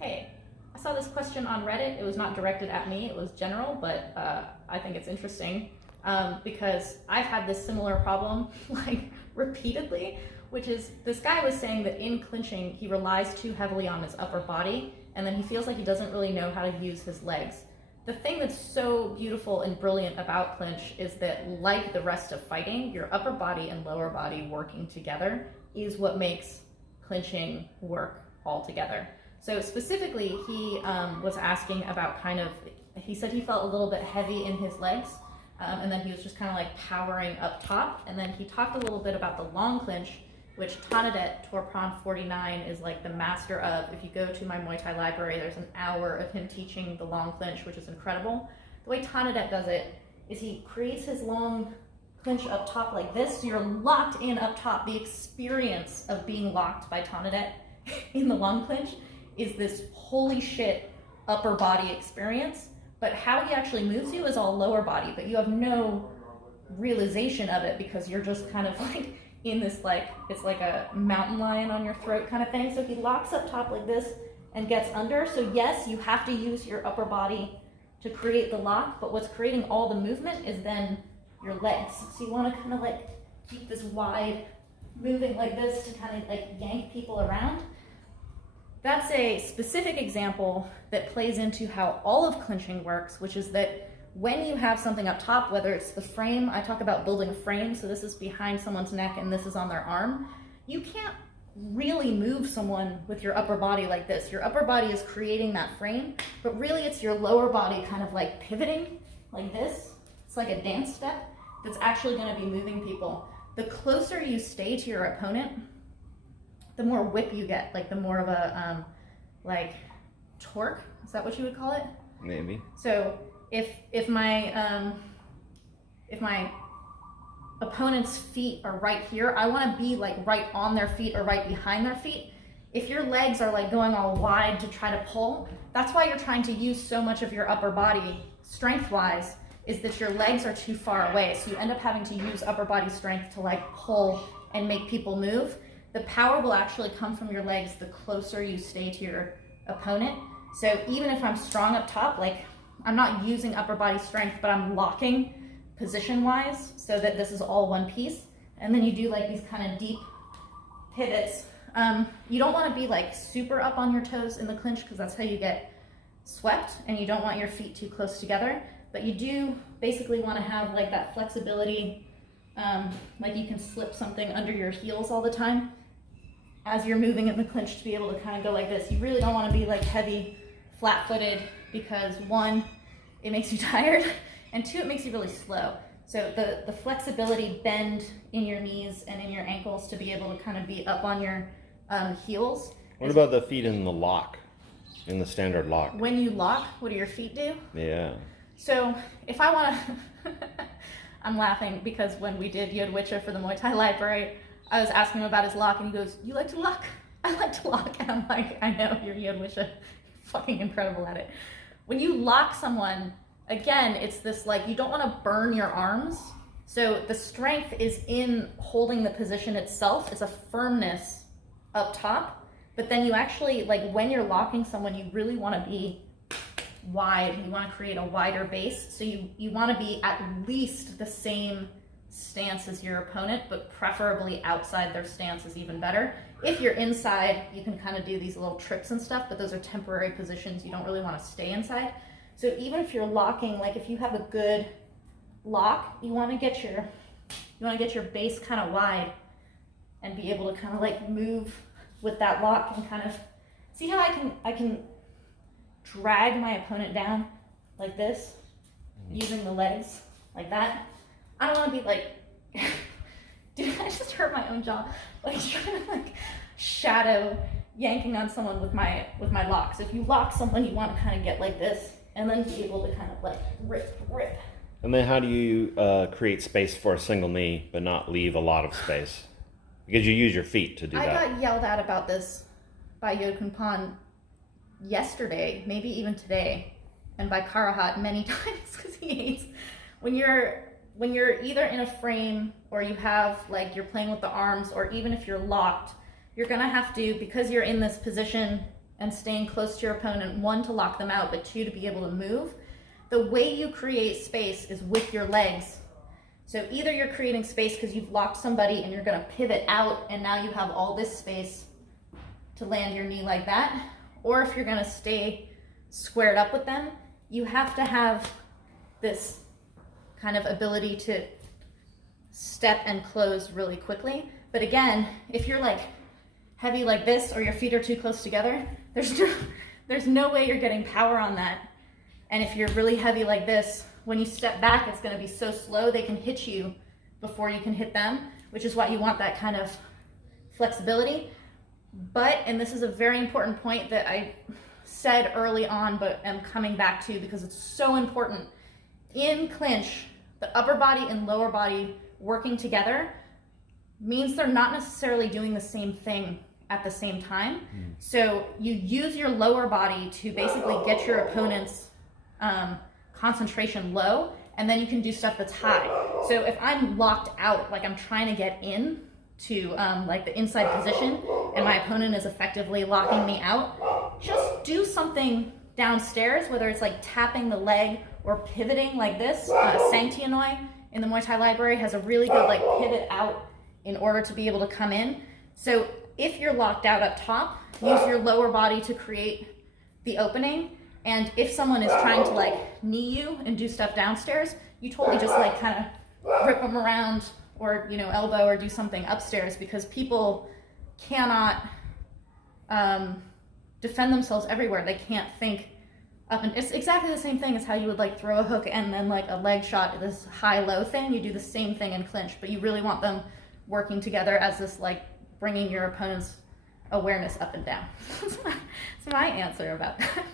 Hey, I saw this question on Reddit. It was not directed at me, it was general, but I think it's interesting because I've had this similar problem like repeatedly, which is this guy was saying that in clinching, he relies too heavily on his upper body, and then he feels like he doesn't really know how to use his legs. The thing that's so beautiful and brilliant about clinch is that, like the rest of fighting, your upper body and lower body working together is what makes clinching work all together. So specifically, he was asking about he said he felt a little bit heavy in his legs, and then he was just kind of like powering up top. And then he talked a little bit about the long clinch, which Tanadet Torpron 49 is like the master of. If you go to my Muay Thai library, there's an hour of him teaching the long clinch, which is incredible. The way Tanadet does it is he creates his long clinch up top like this, so you're locked in up top. The experience of being locked by Tanadet in the long clinch is this holy shit upper body experience, but how he actually moves you is all lower body, but you have no realization of it because you're just kind of like in this, like, it's like a mountain lion on your throat kind of thing. So he locks up top like this and gets under. So yes, you have to use your upper body to create the lock, but what's creating all the movement is then your legs. So you want to kind of like keep this wide moving like this to kind of like yank people around. That's a specific example that plays into how all of clinching works, which is that when you have something up top, whether it's the frame, I talk about building a frame, so this is behind someone's neck and this is on their arm, you can't really move someone with your upper body like this. Your upper body is creating that frame, but really it's your lower body kind of like pivoting like this. It's like a dance step that's actually going to be moving people. The closer you stay to your opponent, the more whip you get, like the more of a like torque. Is that what you would call it? Maybe. So if my opponent's feet are right here, I want to be like right on their feet or right behind their feet. If your legs are like going all wide to try to pull, that's why you're trying to use so much of your upper body strength-wise, is that your legs are too far away. So you end up having to use upper body strength to like pull and make people move. The power will actually come from your legs the closer you stay to your opponent. So even if I'm strong up top, like I'm not using upper body strength, but I'm locking position-wise so that this is all one piece. And then you do like these kind of deep pivots. You don't want to be like super up on your toes in the clinch because that's how you get swept, and you don't want your feet too close together. But you do basically want to have like that flexibility, like you can slip something under your heels all the time as you're moving in the clinch to be able to kind of go like this. You really don't want to be like heavy, flat-footed, because one, it makes you tired, and two, it makes you really slow. So the flexibility, bend in your knees and in your ankles to be able to kind of be up on your heels. What about the feet in the lock, in the standard lock? When you lock, what do your feet do? Yeah. So if I want to, I'm laughing because when we did Yod Witcher for the Muay Thai library, I was asking him about his lock, and he goes, "You like to lock?" I like to lock. And I'm like, I know, you're Yod Witcher. You're fucking incredible at it. When you lock someone, again, it's this like, you don't want to burn your arms. So the strength is in holding the position itself. It's a firmness up top. But then you actually, like when you're locking someone, you really want to be wide. You want to create a wider base. So you want to be at least the same stance as your opponent, but preferably outside their stance is even better. If you're inside, you can kind of do these little trips and stuff, but those are temporary positions. You don't really want to stay inside. So even if you're locking, like if you have a good lock, you want to get your base kind of wide and be able to kind of like move with that lock and kind of see how I can drag my opponent down like this using the legs like that. I don't want to be like, dude, I just hurt my own jaw, like trying to like shadow yanking on someone with my lock. So if you lock someone, you want to kind of get like this and then be able to kind of like rip. And then how do you create space for a single knee but not leave a lot of space? Because you use your feet to do that. I got yelled at about this by Yod Pan yesterday, maybe even today, and by Karahat many times because he hates when you're either in a frame or you have like you're playing with the arms, or even if you're locked, you're gonna have to, because you're in this position and staying close to your opponent, one, to lock them out, but two, to be able to move. The way you create space is with your legs. So either you're creating space because you've locked somebody and you're going to pivot out and now you have all this space to land your knee like that, or if you're going to stay squared up with them, you have to have this kind of ability to step and close really quickly. But again, if you're like heavy like this or your feet are too close together, there's no way you're getting power on that. And if you're really heavy like this, when you step back, it's going to be so slow they can hit you before you can hit them, which is why you want that kind of flexibility. But, and this is a very important point that I said early on, but am coming back to because it's so important. In clinch, the upper body and lower body working together means they're not necessarily doing the same thing at the same time. So you use your lower body to basically get your opponent's concentration low, and then you can do stuff that's high. So if I'm locked out, like I'm trying to get in to like the inside position, and my opponent is effectively locking me out, just do something downstairs, whether it's like tapping the leg or pivoting like this. Sang Tianoi in the Muay Thai library has a really good like pivot out in order to be able to come in. So if you're locked out up top, use your lower body to create the opening. And if someone is trying to like knee you and do stuff downstairs, you totally just like kind of rip them around or, you know, elbow or do something upstairs, because people cannot defend themselves everywhere. They can't think up, and it's exactly the same thing as how you would like throw a hook and then like a leg shot, this high-low thing. You do the same thing in clinch, but you really want them working together as this like bringing your opponent's awareness up and down. That's my answer about that.